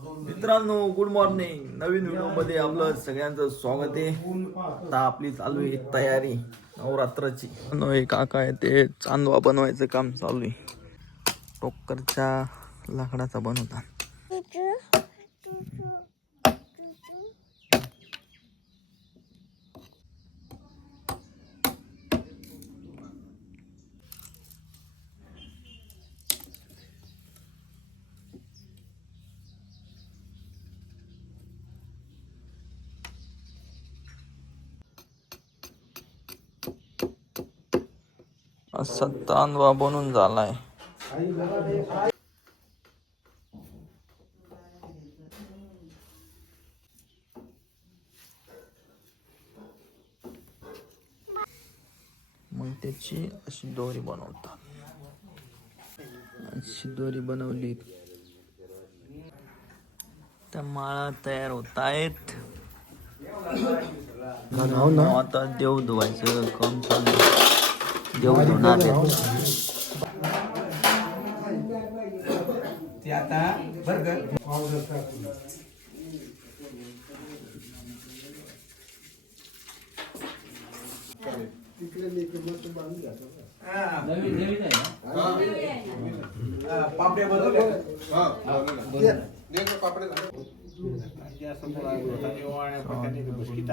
मित्रांनो good morning नवीन व्हिडिओमध्ये आपलं सगळ्यांचं स्वागत आहे. आता आपली चालू आहे तयारी नवरात्राची. नो काका आहे ते चांदवा बनवायचं काम चालू आहे. टोकरच्या लाकडाचा बनवता असा तांदवा बनून झालाय. मग त्याची अशी दोरी बनवतात. अशी दोरी बनवली. त्या माळा तयार होत आहेत आता देव धुवायचं काम चालू आहे. देव धुणार आहेत.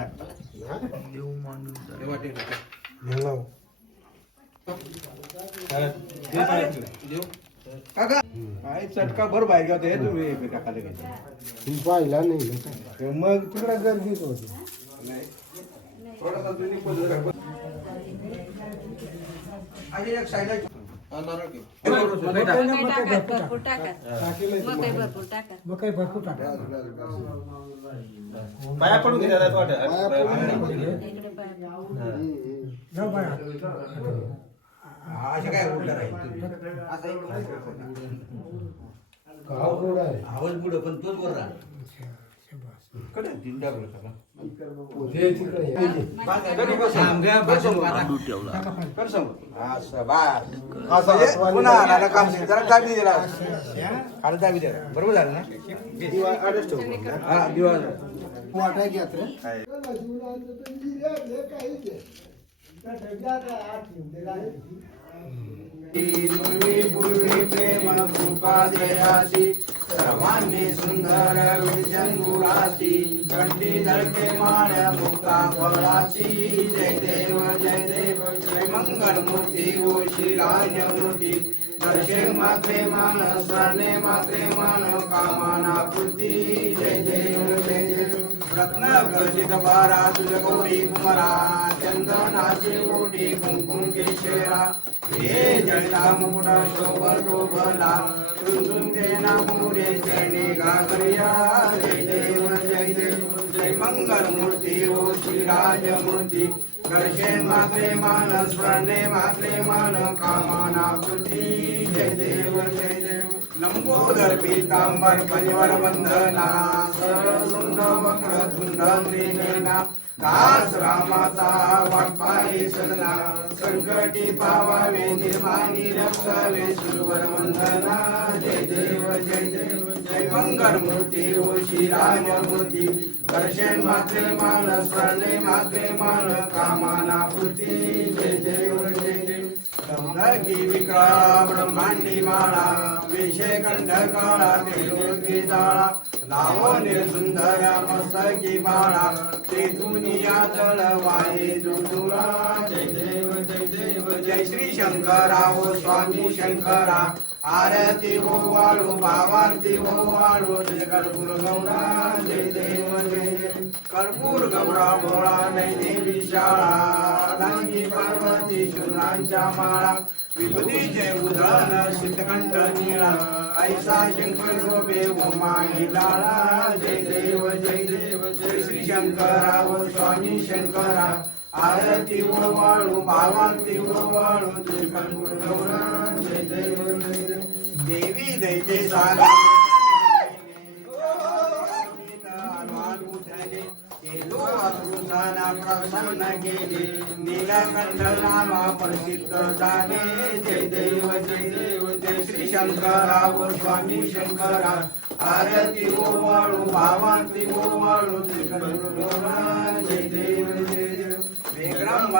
देव मांडून झाले. काय चटका भर बाहेर हे तुम्ही टाकाले पाहिला नाही ना काय. मग तिकडे गर्दीच होती थोडासा जुनी पद्धत आहे. आणि एक साईडला हा, नारळ घे. मकई टाका भरपूर टाका मकई भरपूर टाका मग काही भरपूर टाका पाया पडून घे दादा, तो वाटतं. पाया पडून घे. इकडे पाय जाऊ बाया. हा, असे काय उलटं राहील तुम्ही. असं एक- आवाज पुढं पण तोच वर राहा शाबास. कडे तीन टाकलं सगळं. हे तिकडे ये. कधी बसा. मांडू ठेवला कर समोर. असं, बास. असं, हे पुन्हा आणायला काम नाही. जरा दाबी दिला खाली दाबी दिला बरोबर झालं ना दिवा कृपादयासी सर्वांनी सुंदर विजंगुरासी कंठी धडके माळ मुक्ता फळाची जय देव जय देव जय मंगल मूर्ती ओ श्रीराज मूर्ती दर्शन मात्रे मान सरणे मात्रे मान कामाना पुती जय देव जय देव. रत्न गर्जित बारा तुझ गौरी कुमारा चंदनाची मोठी कुंकुम केशरा हे जळता मुकुट शोभर शोभला रुंदून देना मोरे चरणी गागरिया जय देव जय देव जय मंगल मूर्ती ओ श्रीराज मूर्ती दर्शन मात्रे मान स्मरणे मात्रे मान कामाना पूर्ती जय देव जय देव। लंबोदर पीतांबर परिवर वंदना सरसुंड वक्र तुंड त्रिनेना दास रामाचा वाटपाये सदना संकटी पावावे निर्माणी रक्षावे सुरवर वंदना. जय देव जय देव जय मंगल मूर्ती ओशी राम मूर्ती. दर्शन मात्रे मान स्वर्णे मात्रे मान कामाना पूर्ती. जय देव जय देव ब्रह्मकी विकळा ब्रह्मांडी माळा. विषय कंठ काळा ते दाळा लावणे सुंदर मस्तकी बाळा ते दुनिया जळवाई दुदुरा जय देव जय देव जय श्री शंकरा ओ स्वामी शंकरा. आरती हो वाळू भावांती हो वाळू जय कर्पूर गौरा जय देव जय कर्पूर गौरा भोळा जय देवी शाळा. रंगी पार्वती शुरांच्या माळा. विभूतीचे उदाहरण शीतखंड निळा. ऐसा शंकर गोपे उमाई लाळा जय देव जय देव जय श्री शंकरा व स्वामी शंकरा आरती व वाळू भावांती व वाळू जय गौरा जय देव जय देवी. जय जय सारा प्रसन्न केले नीलकंठ नामा प्रसिद्ध झाले जय देव जय देव जय श्री शंकरा व स्वामी शंकरा आरती ओवाळू भावांती ओवाळू जय देव जय देव विक्रम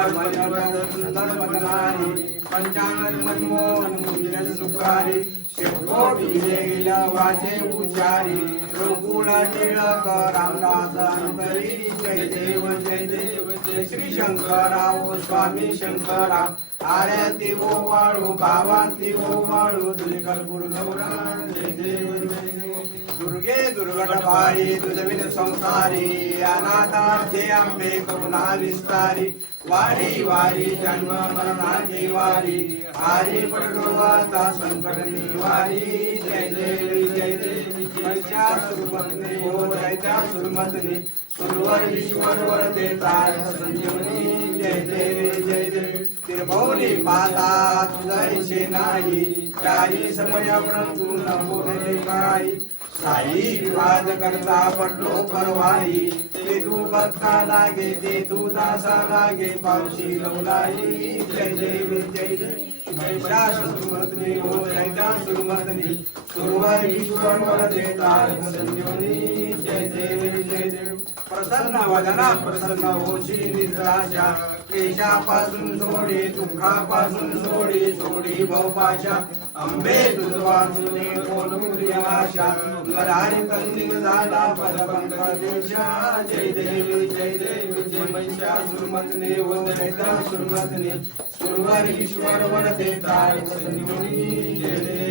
सुंदर बदनारी पंचांग मनमोहन मुंजन सुखारी शेवकोटी वाजे उचारी गोकुळा टिळक रामदास अंतरी जय देव जय देव जय श्री शंकराव स्वामी शंकरा आरती ओवाळू भावांती ओवाळू तुझे गुरुगौरा जय देव जय देव. दुर्गे दुर्गटभारी तुझविन संसारी अनाथार्थे आंबे करुणा विस्तारी. वारी वारी जन्म मरणाची वारी. हरी पटोवाता संकट निवारी जय जय देवी पंचा सुरमतनी हो जयता सुरमतनी सुरवर ईश्वर वर देता संजीवनी जय देव जय देव तिरभौली पाता तुझायचे नाही काही समय परंतु न बोलले काही साई विवाद करता पटलो परवाई ते तू भक्ता लागे ते तू दासा लागे पावशी लवलाई जय देव जय देव जय देव जय देव प्रसन्न हो वदना प्रसन्न होशी निद्राशा केशापासून सोडी दुःखापासून सोडी सोडी भोपाशा अंबे दुर्वासुने कोण आशा गरारी कंदिक झाला देशा जय देवी जय देवी जय महिषा सुरमतने वदयता सुरमतने. सुरवर ईश्वर वर देता संजीवनी जय देवी.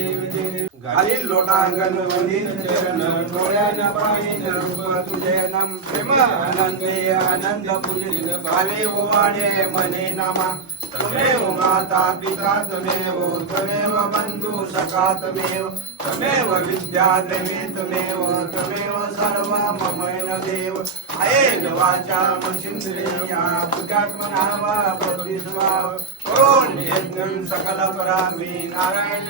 घालील लोटांगण वनील चरण डोळ्यानं पाहिन रूप तुझे नम प्रेम आनंदे आनंद पूजित भावे ओवाडे मने नामा तमेव माता पिता तमेव तमेव बंधु सखा तमेव तमेव विद्या तमे तमेव तमेव सर्व ममैन देव। अयेन वाचा मनसिंद्रिया बुद्ध्यात्मना यज्ञं सकल नारायण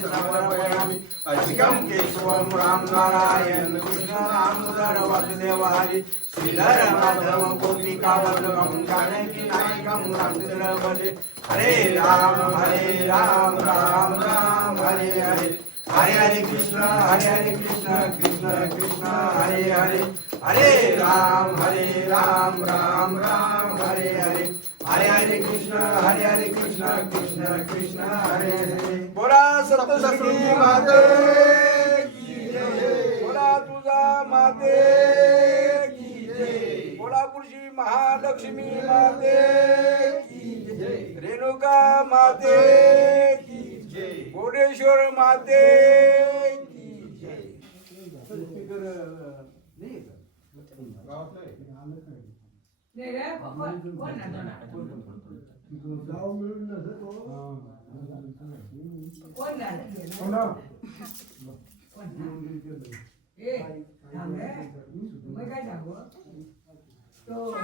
समर्पयामि. अधिकं केशवं राम नारायण कृष्ण दामोदर वासुदेव हरि श्रीधर माधव गोपिका वल्लभं जानकी नायकं रामचंद्र भजे हरे राम हरे राम राम राम हरे हरे. हरे हरे कृष्ण हरे हरे कृष्ण कृष्ण कृष्ण हरे हरे. हरे राम हरे राम राम राम हरे हरे. हरे हरे कृष्ण हरे हरे कृष्ण कृष्ण कृष्ण हरे हरे. बोला सप्तशती माते की बोला तुझा माते की बोला महालक्ष्मी माते रेणुका माते की माते की जय मिळून? हो काय सांगू? तो-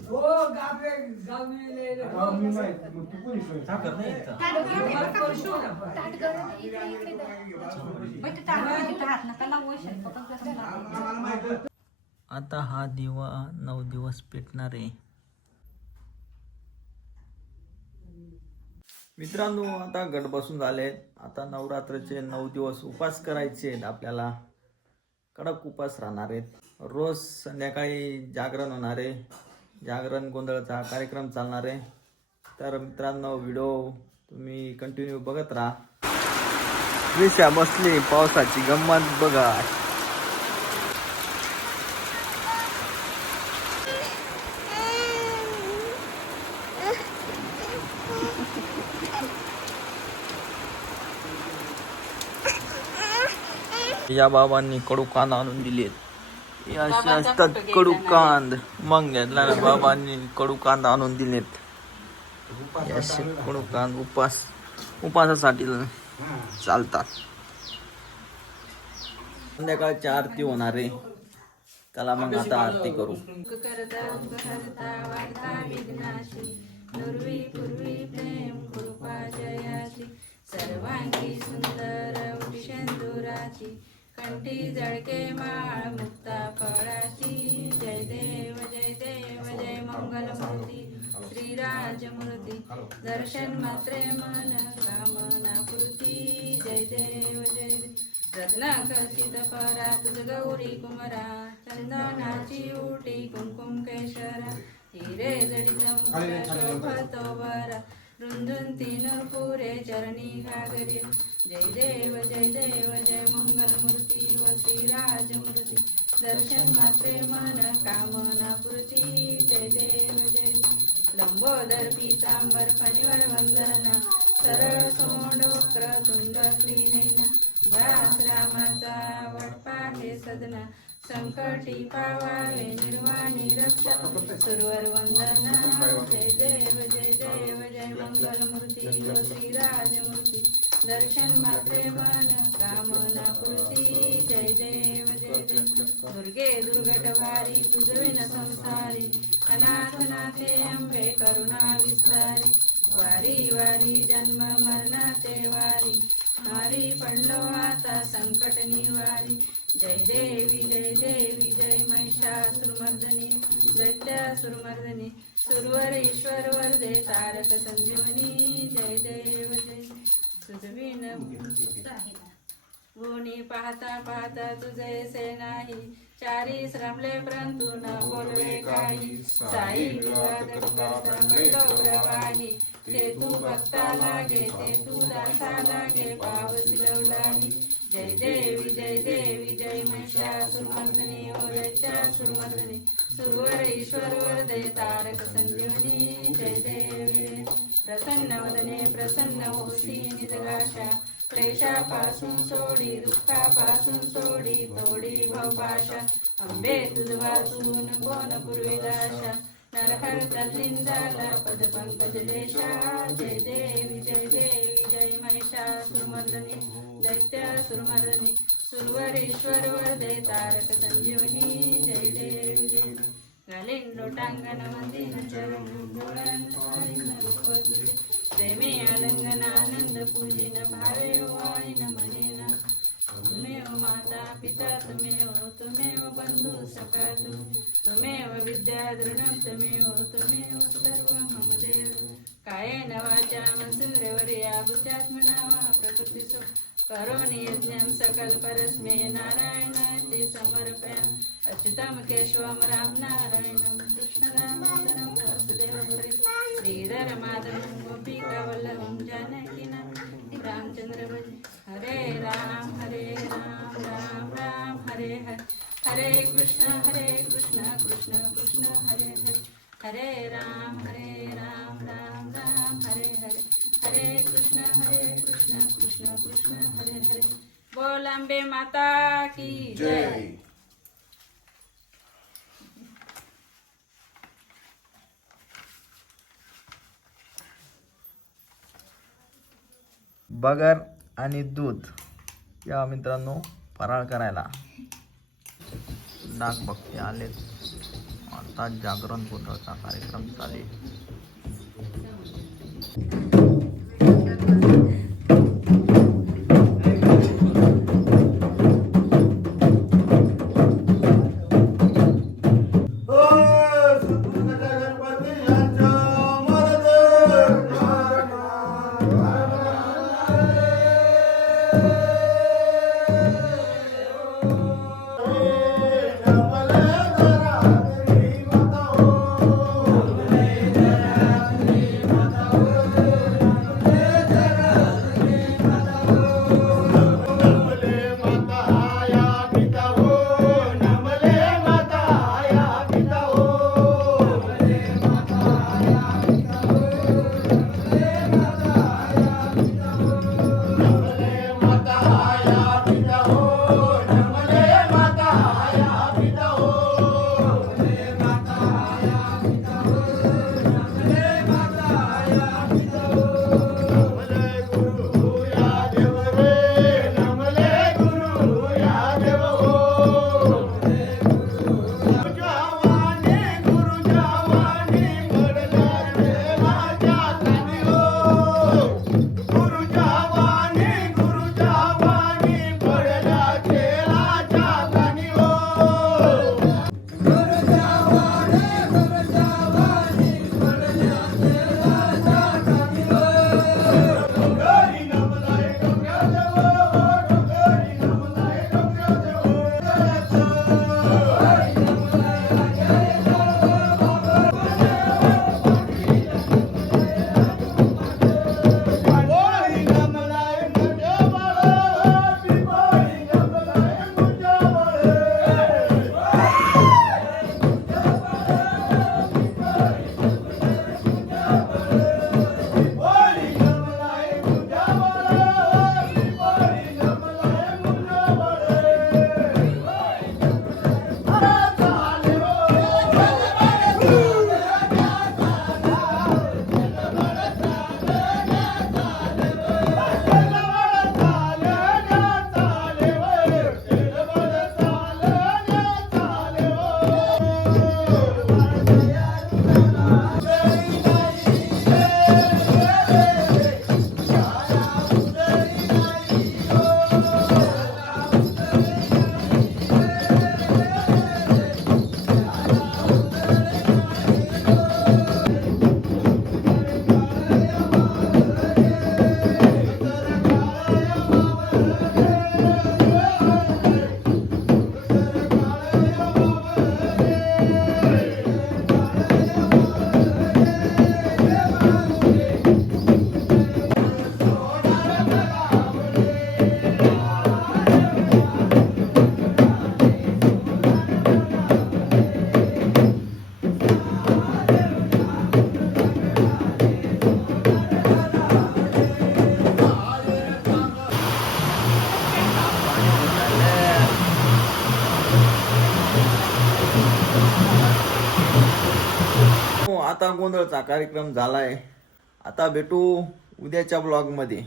हो, गावे- गावी- गाव मी नाही मग तू कोणी आता हा दिवा नऊ दिवस पेटणार आहे. मित्रांनो आता गट बसून झाले आता नवरात्रचे नऊ दिवस उपास करायचे आहेत आपल्याला. कडक उपास राहणार आहेत. रोज संध्याकाळी जागरण होणार आहे. जागरण गोंधळचा कार्यक्रम चालणार आहे. तर मित्रांनो व्हिडिओ तुम्ही कंटिन्यू बघत राहा. त्रिशा बसली पावसाची गंमत बघा. या बाबांनी कडू कांद आणून दिलेत. असे असतात कडू कांद मग घेतला बाबांनी कडू कांद आणून दिलेत. कांद उपास उपासासाठी चालतात. संध्याकाळची आरती होणार आहे. त्याला मग आता आरती करू. करता उपहर्ता वार्ता विघ्नाशी दुर्वी पूर्वी प्रेम कृपा जयाची सर्वांगी सुंदर विषंदुराची कंठी जळके माळ मुक्ता फळाची. जय देव जय देव जय मंगलमूर्ती. श्रीराजमूर्ती दर्शन मात्रे मन कामना पूर्ती जय देव जय. रत्नाखचित परा तुझ गौरी कुमरा. चंदनाची उटी कुंकुम केशरा. हिरे जडित मुख शोभतो बरा रुंदून तीन पुरे चरणी घागरे. जय देव जय देव जय मंगलमूर्ती व श्रीराजमूर्ती. दर्शन मात्रे मन कामना पूर्ती जय देव जय देव. लंबोदर पीतांबर फणीवर वंदना सरळ सोंड वक्र तुंड त्रिनयना दास रामाचा वटपाहे सदना संकटी पावावे निर्वाणी रक्षा सुरवर वंदना जय देव जय देव जय मंगलमूर्ती व श्रीराजमूर्ती दर्शन मात्रे मन कामना पूर्ती जय देव जय देव. दुर्गे दुर्गट भारी तुझविन संसारी अनाथ नाथे अंबे करुणा विस्तारी. वारी वारी जन्म मरणाचे वारी मारी पडलो आता संकट निवारी. जय देवी जय देवी जय महिषासुरमर्दनी दैत्यासुरमर्दनी सुरवर ईश्वर वर्दे तारक संजीवनी जय देव जय सुजविन. गुणी पाहता पाहता तुझे से नाही. चारी श्रमले परंतु न बोलवे काही. साई विवाद करता प्रवाही. ते तू भक्ता लागे ते तू दासा लागे पावसी लवलाही जय देवी जय देवी जय महिषासुरमर्दनी ओ दैत्यासुरमर्दनी सुरवर ईश्वर वर वरदे तारक संजीवनी जय देवी प्रसन्न होसी निजगाशा क्लेशापासून सोडी दुःखापासून सोडी तोडी भवपाशा अंबे तुझ वाचून कोण पूर्वीदाशा नरहर तल्लिंदाला पद पंकज देशा जय देवी जय देवी जय महिषासुरमर्दनी दैत्यासुरमर्दनी सुरवरेश्वर वरदे तारक संजीवनी जय देवी जय देवी. घालीन लोटांगण मंदिर चरण धोरण हरिण रूप तुझे प्रेमे आलंगन आनंद पूजिन भावे वाईन म्हणेना तुमेव माता पिता तुमेव तुमेव बंधु सखा तु तुमेव विद्या दृढं तुमेव तुमेव सर्व मम देव. नवाच्या वाचा मनसुंद्रवर्या बुद्ध्यात्मना वा प्रकृतीसु. करोनि यज्ञं सकल परस्मे नारायण ते समर्पया। अच्युतं केशवं राम नारायणम कृष्णदामोदरं वासुदेवं हरे। श्रीधर गोपिका गोपिकावल्लभं जानकीनं रामचंद्र हरे राम हरे राम राम राम हरे हरे। हरे कृष्ण हरे कृष्ण कृष्ण कृष्ण हरे हरे। हरे राम हरे बगर आणि दूध या मित्रांनो फराळ करायला. डाक बघते आलेत आता जागरण गोंधळचा कार्यक्रम चालेल गोंधळचा कार्यक्रम झाला आहे आता भेटू उद्याच्या ब्लॉगमध्ये